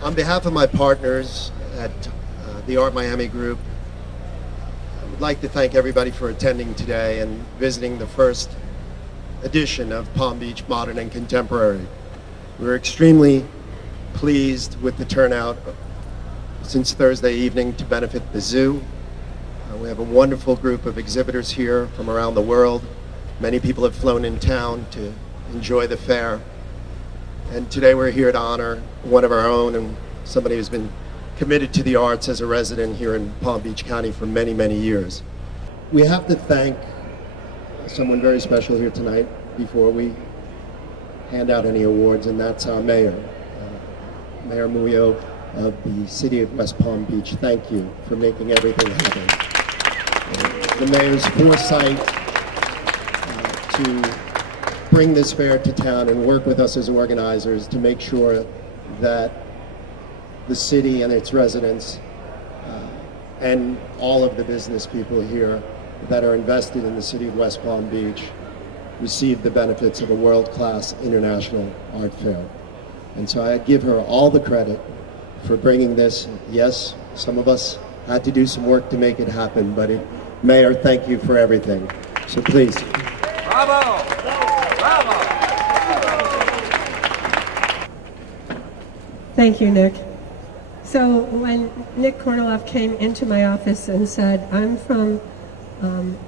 On behalf of my partners at the Art Miami Group, I would like to thank everybody for attending today and visiting the first edition of Palm Beach Modern and Contemporary. We're extremely pleased with the turnout since Thursday evening to benefit the zoo. We have a wonderful group of exhibitors here from around the world. Many people have flown in town to enjoy the fair. And today we're here to honor one of our own and somebody who's been committed to the arts as a resident here in Palm Beach County for many, many years. We have to thank someone very special here tonight before we hand out any awards, and that's our mayor, Mayor Muoio of the city of West Palm Beach. Thank you for making everything happen. The mayor's foresight to bring this fair to town and work with us as organizers to make sure that the city and its residents and all of the business people here that are invested in the city of West Palm Beach receive the benefits of a world-class international art fair. And so I give her all the credit for bringing this. Yes, some of us had to do some work to make it happen, but Mayor, thank you for everything. So please. Bravo! Bravo! Thank you, Nick. So when Nick Korniloff came into my office and said, I'm from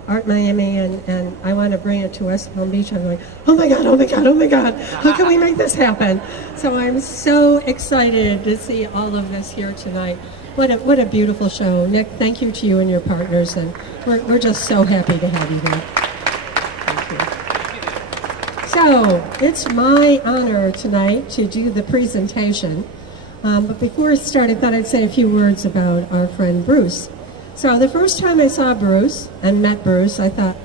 Art Miami and I want to bring it to West Palm Beach, I'm like, oh my God, oh my God, oh my God, how can we make this happen? So I'm so excited to see all of this here tonight. What a beautiful show. Nick, thank you to you and your partners, and we're just so happy to have you here. Thank you. So it's my honor tonight to do the presentation. But before I start, I thought I'd say a few words about our friend Bruce. So the first time I saw Bruce and met Bruce, I thought,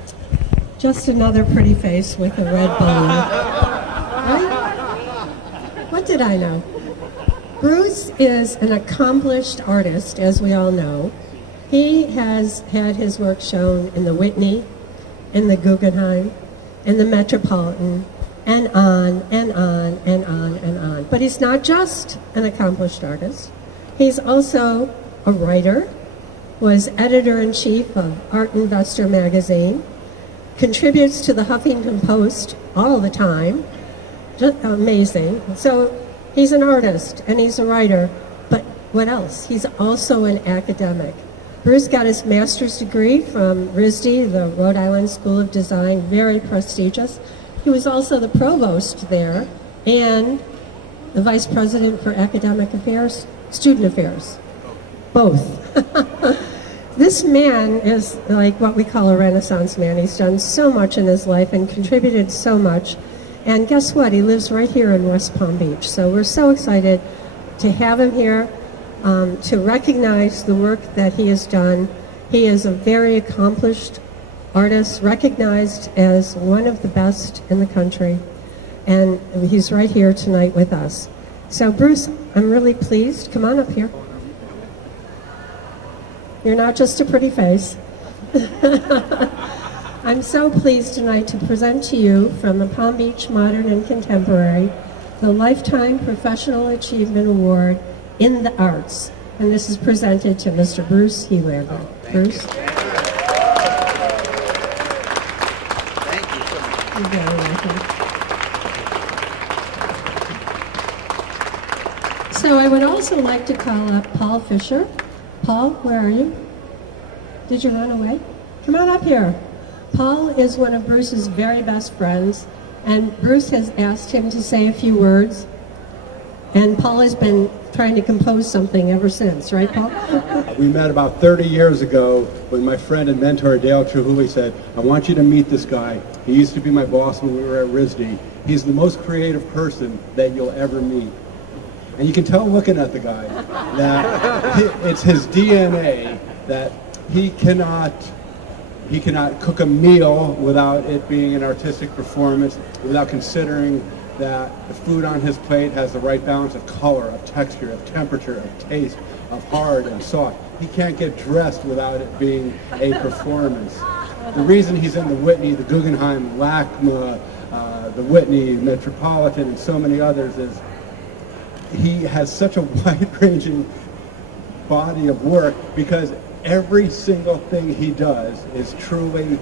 just another pretty face with a red bone. Right? What did I know? Bruce is an accomplished artist, as we all know. He has had his work shown in the Whitney, in the Guggenheim, in the Metropolitan, and on and on and on and on. But he's not just an accomplished artist. He's also a writer, was editor-in-chief of Art Investor magazine, contributes to the Huffington Post all the time. Just amazing. So he's an artist and he's a writer, but what else? He's also an academic. Bruce got his master's degree from RISD, the Rhode Island School of Design, very prestigious. He was also the provost there and the vice president for academic affairs, student affairs, both. This man is like what we call a Renaissance man. He's done so much in his life and contributed so much. And guess what? He lives right here in West Palm Beach. So we're so excited to have him here, to recognize the work that he has done. He is a very accomplished artist, recognized as one of the best in the country, and he's right here tonight with us. So Bruce, I'm really pleased. Come on up here. You're not just a pretty face. I'm so pleased tonight to present to you from the Palm Beach Modern and Contemporary the Lifetime Professional Achievement Award in the Arts, and this is presented to Mr. Bruce Helander. Bruce. You're very welcome. So I would also like to call up Paul Fisher. Paul, where are you? Did you run away? Come on up here. Paul is one of Bruce's very best friends, and Bruce has asked him to say a few words, and Paul has been trying to compose something ever since, right, Paul? We met about 30 years ago when my friend and mentor Dale Trujillo said, I want you to meet this guy. He used to be my boss when we were at RISD. He's the most creative person that you'll ever meet. And you can tell looking at the guy that it's his DNA that he cannot cook a meal without it being an artistic performance, without considering that the food on his plate has the right balance of color, of texture, of temperature, of taste, of hard and soft. He can't get dressed without it being a performance. The reason he's in the Whitney, the Guggenheim, LACMA, the Whitney, Metropolitan, and so many others is he has such a wide-ranging body of work because every single thing he does is truly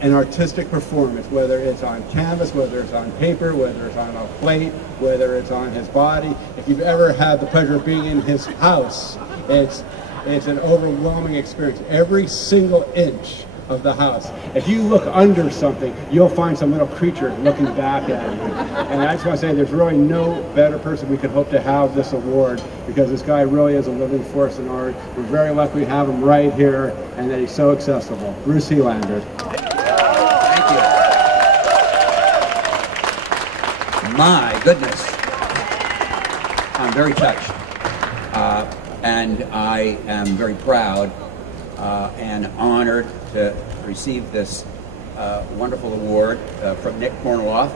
an artistic performance, whether it's on canvas, whether it's on paper, whether it's on a plate, whether it's on his body. If you've ever had the pleasure of being in his house, it's an overwhelming experience. Every single inch of the house. If you look under something, you'll find some little creature looking back at you. And I just want to say there's really no better person we could hope to have this award, because this guy really is a living force in art. We're very lucky to have him right here and that he's so accessible. Bruce Helander. My goodness. I'm very touched. And I am very proud and honored to receive this wonderful award from Nick Korniloff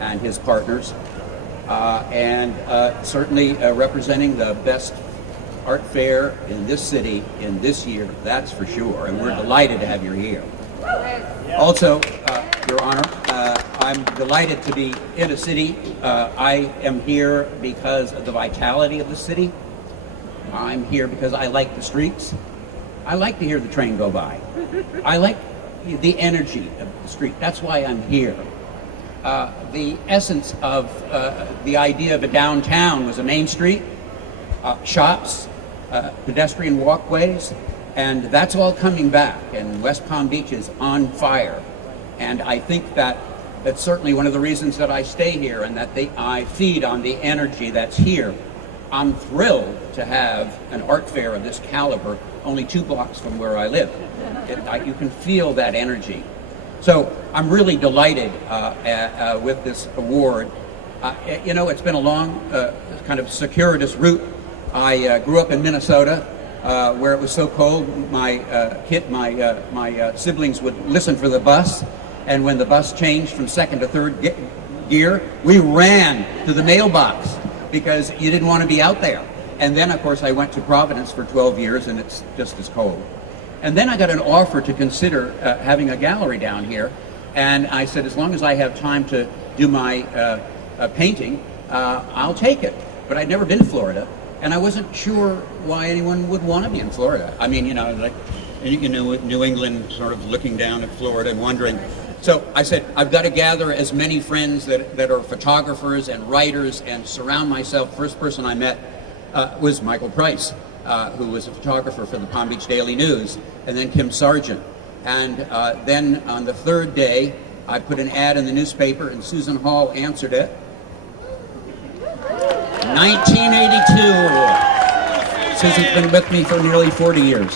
and his partners. And certainly representing the best art fair in this city in this year, that's for sure. And we're delighted to have you here. Also, Your Honor, I'm delighted to be in a city. I am here because of the vitality of the city. I'm here because I like the streets. I like to hear the train go by. I like the energy of the street. That's why I'm here. The essence of the idea of a downtown was a main street, shops, pedestrian walkways, and that's all coming back. And West Palm Beach is on fire. And I think that that's certainly one of the reasons that I stay here and that I feed on the energy that's here. I'm thrilled to have an art fair of this caliber only 2 blocks from where I live. You can feel that energy. So I'm really delighted with this award. You know, it's been a long, kind of circuitous route. I grew up in Minnesota, where it was so cold. My siblings would listen for the bus, and when the bus changed from second to third gear, we ran to the mailbox because you didn't want to be out there. And then, of course, I went to Providence for 12 years, and it's just as cold. And then I got an offer to consider having a gallery down here, and I said, as long as I have time to do my painting, I'll take it. But I'd never been to Florida, and I wasn't sure why anyone would want to be in Florida. I mean, you know, like, you know, New England sort of looking down at Florida and wondering. So I said, I've got to gather as many friends that are photographers and writers and surround myself. First person I met was Michael Price, who was a photographer for the Palm Beach Daily News, and then Kim Sargent. And then on the third day, I put an ad in the newspaper, and Susan Hall answered it. 1982. Susan's been with me for nearly 40 years.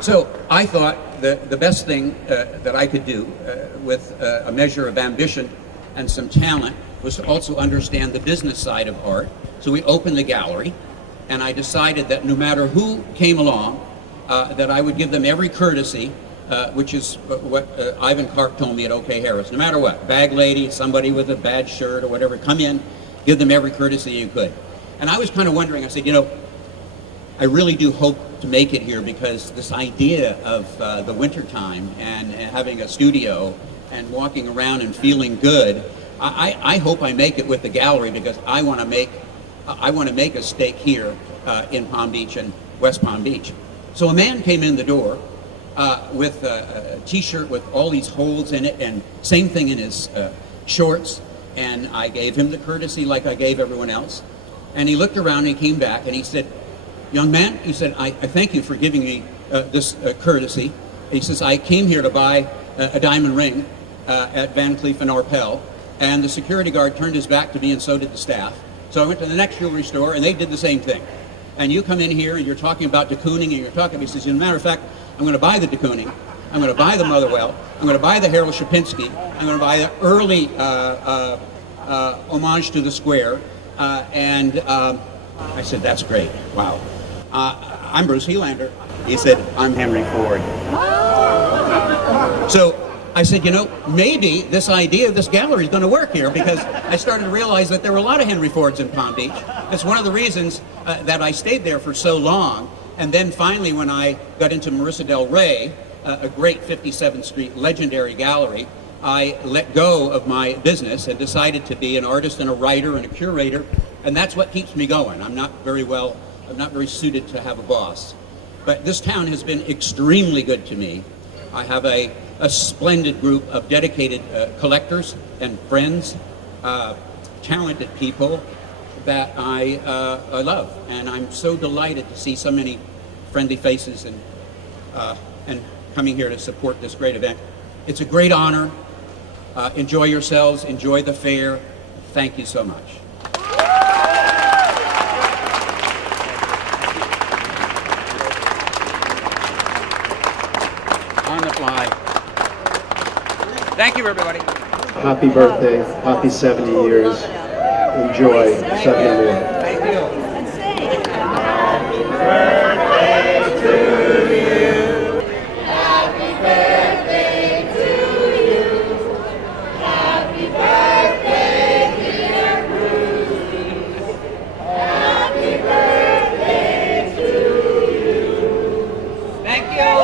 So I thought the best thing that I could do with a measure of ambition and some talent was to also understand the business side of art. So we opened the gallery, and I decided that no matter who came along, that I would give them every courtesy, which is what Ivan Clark told me at OK Harris. No matter what, bag lady, somebody with a bad shirt or whatever, come in, give them every courtesy you could. And I was kind of wondering, I said, you know, I really do hope to make it here, because this idea of the wintertime and having a studio and walking around and feeling good, I hope I make it with the gallery, because I want to make a stake here in Palm Beach and West Palm Beach. So a man came in the door with a T-shirt with all these holes in it, and same thing in his shorts, and I gave him the courtesy like I gave everyone else. And he looked around and he came back and he said, "Young man," he said, I thank you for giving me this courtesy. He says, "I came here to buy a diamond ring at Van Cleef & Arpels, and the security guard turned his back to me, and so did the staff. So I went to the next jewelry store, and they did the same thing. And you come in here, and you're talking about de Kooning, and you're talking," he says, "as a matter of fact, I'm going to buy the de Kooning, I'm going to buy the Motherwell, I'm going to buy the Harold Shapinski, I'm going to buy the early homage to the square." And I said, "That's great, wow. I'm Bruce Helander." He said, "I'm Henry Ford." So I said, you know, maybe this idea of this gallery is going to work here, because I started to realize that there were a lot of Henry Fords in Palm Beach. That's one of the reasons that I stayed there for so long. And then finally, when I got into Marissa Del Rey, a great 57th Street legendary gallery, I let go of my business and decided to be an artist and a writer and a curator, and that's what keeps me going. I'm not very suited to have a boss. But this town has been extremely good to me. I have a splendid group of dedicated collectors and friends, talented people that I love, and I'm so delighted to see so many friendly faces and coming here to support this great event. It's a great honor. Enjoy yourselves. Enjoy the fair. Thank you so much. On the fly. Thank you, everybody. Happy birthday. Happy 70 years. Enjoy 70 more. Thank you. Thank you.